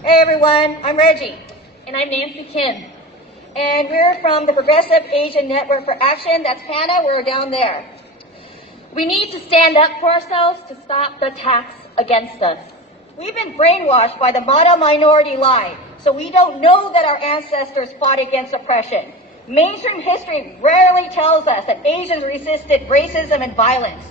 Hey everyone, I'm Reggie. And I'm Nancy Kim. And we're from the Progressive Asian Network for Action. That's PANA, we're down there. We need to stand up for ourselves to stop the attacks against us. We've been brainwashed by the mono-minority lie, so we don't know that our ancestors fought against oppression. Mainstream history rarely tells us that Asians resisted racism and violence.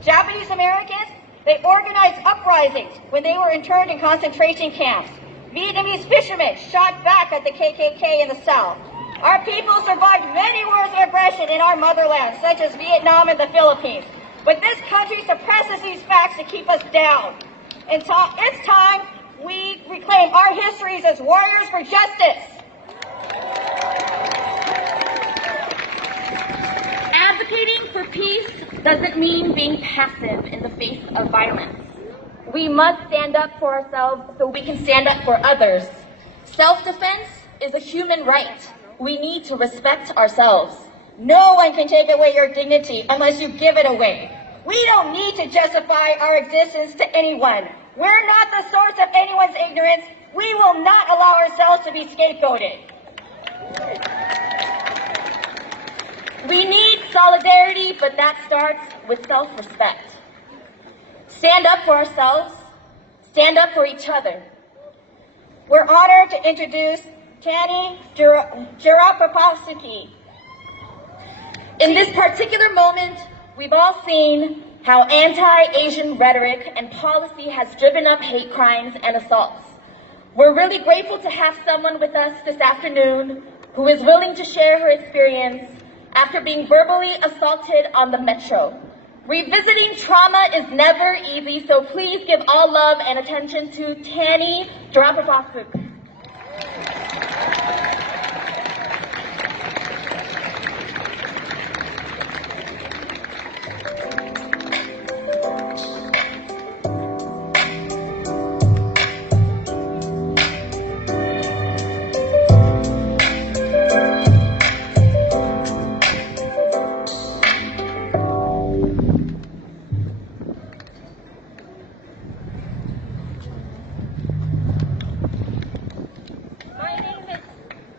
Japanese Americans, they organized uprisings when they were interned in concentration camps. Vietnamese fishermen shot back at the KKK in the South. Our people survived many wars of aggression in our motherland, such as Vietnam and the Philippines. But this country suppresses these facts to keep us down. It's time we reclaim our histories as warriors for justice. Advocating for peace doesn't mean being passive in the face of violence. We must stand up for ourselves so we can stand up for others. Self-defense is a human right. We need to respect ourselves. No one can take away your dignity unless you give it away. We don't need to justify our existence to anyone. We're not the source of anyone's ignorance. We will not allow ourselves to be scapegoated. We need solidarity, but that starts with self-respect. Stand up for ourselves. Stand up for each other. We're honored to introduce Tanny Jiraprapasuke. In this particular moment, we've all seen how anti-Asian rhetoric and policy has driven up hate crimes and assaults. We're really grateful to have someone with us this afternoon who is willing to share her experience after being verbally assaulted on the metro. Revisiting trauma is never easy, so please give all love and attention to Tanny Jiraprapasuke.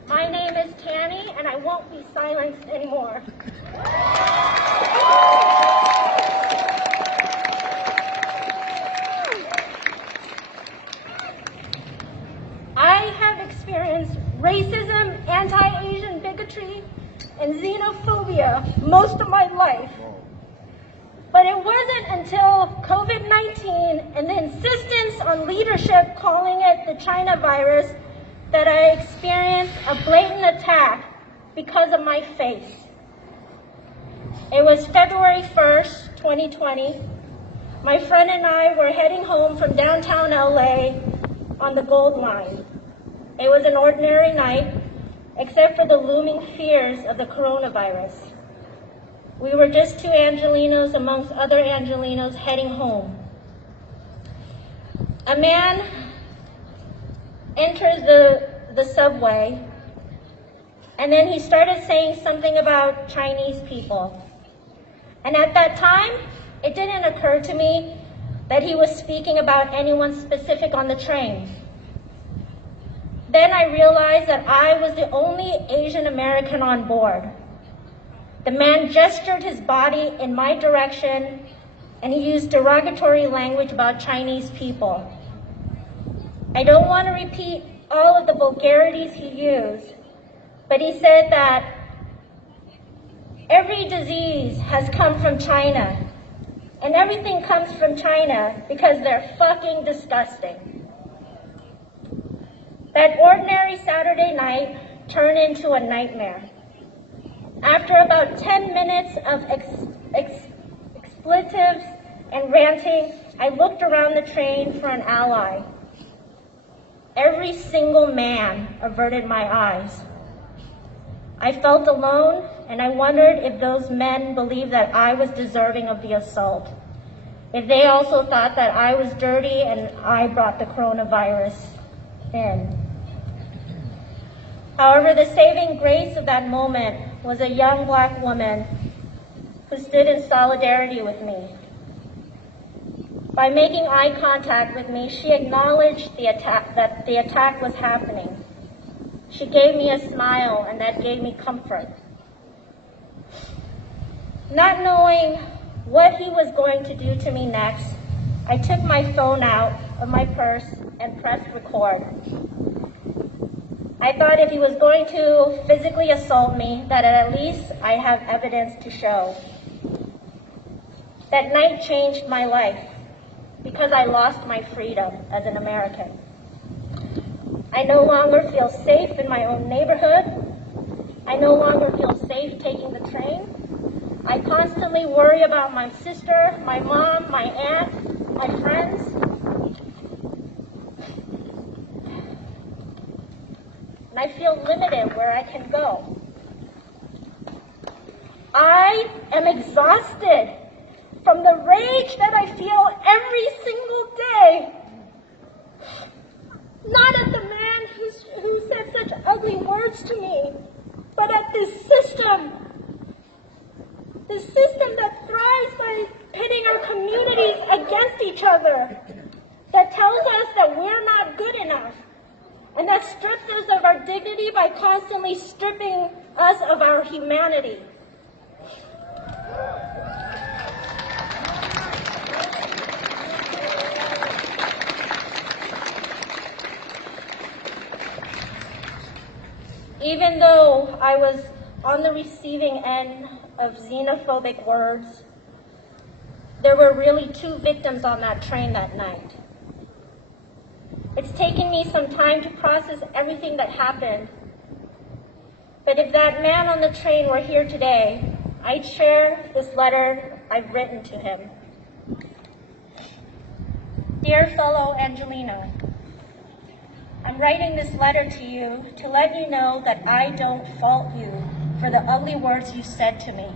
My name is Tanny, and I won't be silenced anymore. I have experienced racism, anti-Asian bigotry, and xenophobia most of my life. But it wasn't until COVID-19 and the insistence on leadership calling it the China virus that I experienced a blatant attack because of my face. It was February 1st, 2020. My friend and I were heading home from downtown LA on the Gold Line. It was an ordinary night, except for the looming fears of the coronavirus. We were just two Angelenos amongst other Angelenos heading home. A man enters the subway, and then he started saying something about Chinese people. And at that time, it didn't occur to me that he was speaking about anyone specific on the train. Then I realized that I was the only Asian American on board. The man gestured his body in my direction, and he used derogatory language about Chinese people. I don't want to repeat all of the vulgarities he used, but he said that every disease has come from China, and everything comes from China because they're fucking disgusting. That ordinary Saturday night turned into a nightmare. After about 10 minutes of expletives and ranting, I looked around the train for an ally. Every single man averted my eyes. I felt alone, and I wondered if those men believed that I was deserving of the assault. If they also thought that I was dirty and I brought the coronavirus in. However, the saving grace of that moment was a young Black woman who stood in solidarity with me. By making eye contact with me, she acknowledged that the attack was happening. She gave me a smile, and that gave me comfort. Not knowing what he was going to do to me next, I took my phone out of my purse and pressed record. I thought if he was going to physically assault me, that at least I have evidence to show. That night changed my life because I lost my freedom as an American. I no longer feel safe in my own neighborhood. I no longer feel safe taking the train. I constantly worry about my sister, my mom, my aunt, my friends. And I feel limited where I can go. I am exhausted from the rage that I feel every single day. Not at the man who said such ugly words to me, but at this system that thrives by pitting our communities against each other, that tells us that we're not good enough, and that strips us of our dignity by constantly stripping us of our humanity. Even though I was on the receiving end of xenophobic words, there were really 2 victims on that train that night. It's taken me some time to process everything that happened, but if that man on the train were here today, I'd share this letter I've written to him. Dear fellow Angelino, I'm writing this letter to you to let you know that I don't fault you for the ugly words you said to me.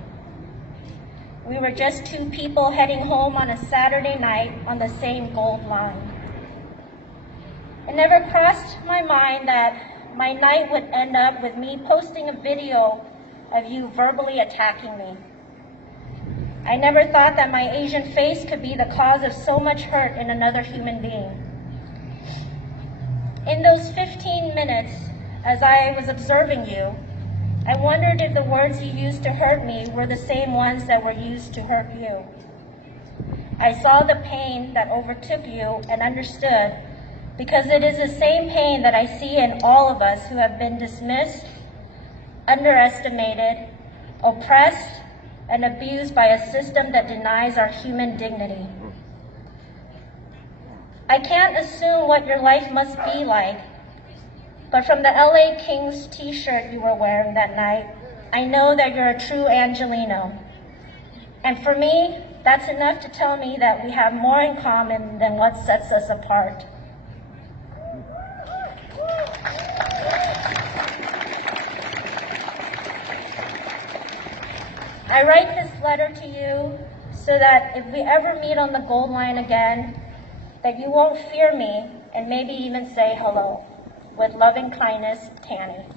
We were just 2 people heading home on a Saturday night on the same gold line. It never crossed my mind that my night would end up with me posting a video of you verbally attacking me. I never thought that my Asian face could be the cause of so much hurt in another human being. In those 15 minutes, as I was observing you, I wondered if the words you used to hurt me were the same ones that were used to hurt you. I saw the pain that overtook you and understood, because it is the same pain that I see in all of us who have been dismissed, underestimated, oppressed, and abused by a system that denies our human dignity. I can't assume what your life must be like, but from the LA Kings t-shirt you were wearing that night, I know that you're a true Angelino. And for me, that's enough to tell me that we have more in common than what sets us apart. I write this letter to you so that if we ever meet on the gold line again, that you won't fear me and maybe even say hello. With loving kindness, Tanny.